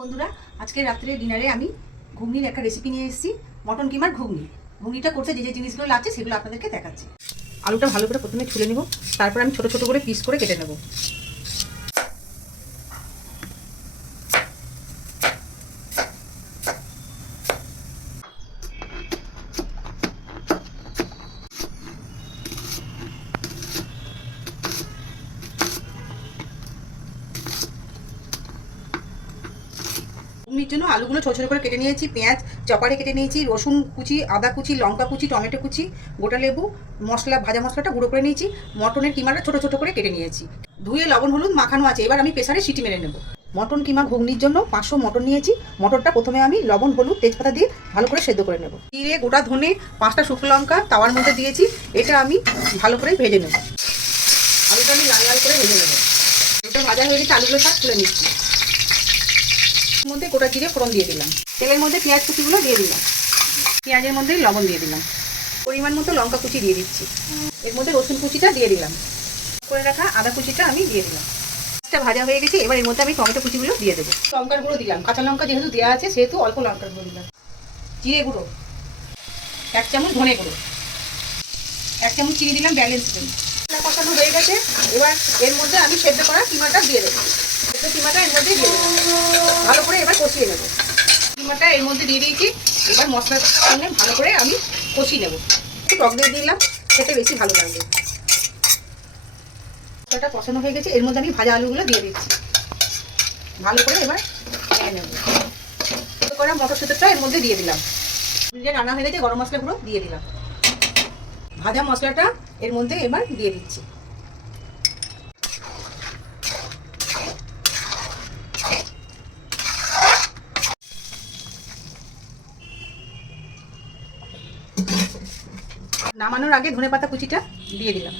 বন্ধুরা, আজকে রাত্রে ডিনারে আমি ঘুগনির একটা রেসিপি নিয়ে এসেছি। মটন কিমার ঘুগনি। ঘুগনিটা করতে যে যে জিনিসগুলো লাগছে সেগুলো আপনাদেরকে দেখাচ্ছি। আলুটা ভালো করে প্রথমে ছুলে নেব, তারপর আমি ছোট ছোট করে পিস করে কেটে নেব। ঘুগনির জন্য আলুগুলো ছোট ছোট করে কেটে নিয়েছি, পেঁয়াজ চপারে কেটে নিয়েছি, রসুন কুচি, আদা কুচি, লঙ্কা কুচি, টমেটো কুচি, গোটা লেবু, মশলা ভাজা মশলাটা গুঁড়ো করে নিয়েছি, মটনের কিমাটা ছোট ছোট করে কেটে নিয়েছি, ধুয়ে লবণ হলুদ মাখানো আছে। এবার আমি প্রেসারে সিটি মেরে নেব। মটন কিমা ঘুগনির জন্য 500 মটন নিয়েছি। মটরটা প্রথমে আমি লবণ হলুদ তেজপাতা দিয়ে ভালো করে সেদ্ধ করে নেব। জিরে, গোটা ধনে, 5টা শুকনো লঙ্কা তাওয়ার মধ্যে দিয়েছি। এটা আমি ভালো করে ভেজে নেব। আলুটা আমি লাল লাল করে ভেজে নেব। আলুটা ভাজা হয়ে গেছে, আলুগুলো সব তুলে নিচ্ছি। মধ্যে গোটা জিরে ফোড়ন দিয়ে দিলাম। তেলের মধ্যে পেঁয়াজ কুচিগুলো দিয়ে দিলাম। পেঁয়াজের মধ্যে লবণ দিয়ে দিলাম। পরিমাণ মতো লঙ্কা কুচি দিয়ে দিচ্ছি। এর মধ্যে রসুন কুচিটা দিয়ে দিলাম। করে রাখা আদা কুচিটা আমি দিয়ে দিলাম। পেঁয়াজটা ভাজা হয়ে গেছে, এবার এর মধ্যে আমি টমেটো কুচিগুলো দিয়ে দেবো। লঙ্কার গুঁড়ো দিলাম। কাঁচা লঙ্কা যেহেতু দেওয়া আছে সেহেতু অল্প লঙ্কার গুঁড়ো দিলাম। জিরে গুঁড়ো 1 চামচ, ধনে গুঁড়ো 1 চামচ, চিনি দিলাম ব্যালেন্স দিন। কষানো হয়ে গেছে, এবার এর মধ্যে আমি সেদ্ধ করা কিমাটা দিয়ে দেবো। কিমাটা এর মধ্যে দিয়ে দেবো। ভালো করে এবার কষিয়ে নেবো। কিমাটা এর মধ্যে দিয়ে দিয়েছি। এবার মশলার সঙ্গে ভালো করে আমি কষিয়ে নেবো। একটু টক দিয়ে দিলাম, খেতে বেশি ভালো লাগবে। মশলাটা কষানো হয়ে গেছে, এর মধ্যে আমি ভাজা আলুগুলো দিয়ে দিচ্ছি। ভালো করে এবার ভেজে নেবো। করা মটরশুঁটিটা এর মধ্যে দিয়ে দিলাম। রান্না হয়ে গেছে, গরম মশলা গুঁড়ো দিয়ে দিলাম। ভাজা মশলাটা এর মধ্যে এবার দিয়ে দিচ্ছি। নামানোর আগে ধনেপাতা কুচিটা দিয়ে দিলাম।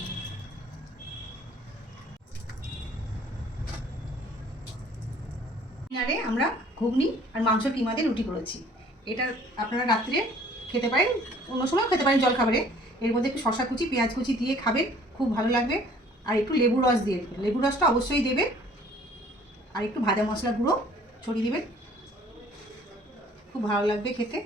ডিনারে আমরা ঘুগনি আর মাংস কিমা দিয়ে রুটি করেছি। এটা আপনারা রাত্রে খেতে পারেন, অন্য সময়ও খেতে পারেন জলখাবারে। এর মধ্যে একটু শশা কুচি, পেঁয়াজ কুচি দিয়ে খাবেন, খুব ভালো লাগবে। আর একটু লেবুর রস দিয়ে দেবেন। লেবুর রসটা অবশ্যই দেবেন। আর একটু ভাজা মশলা গুঁড়ো ছড়িয়ে দেবেন, খুব ভালো লাগবে খেতে।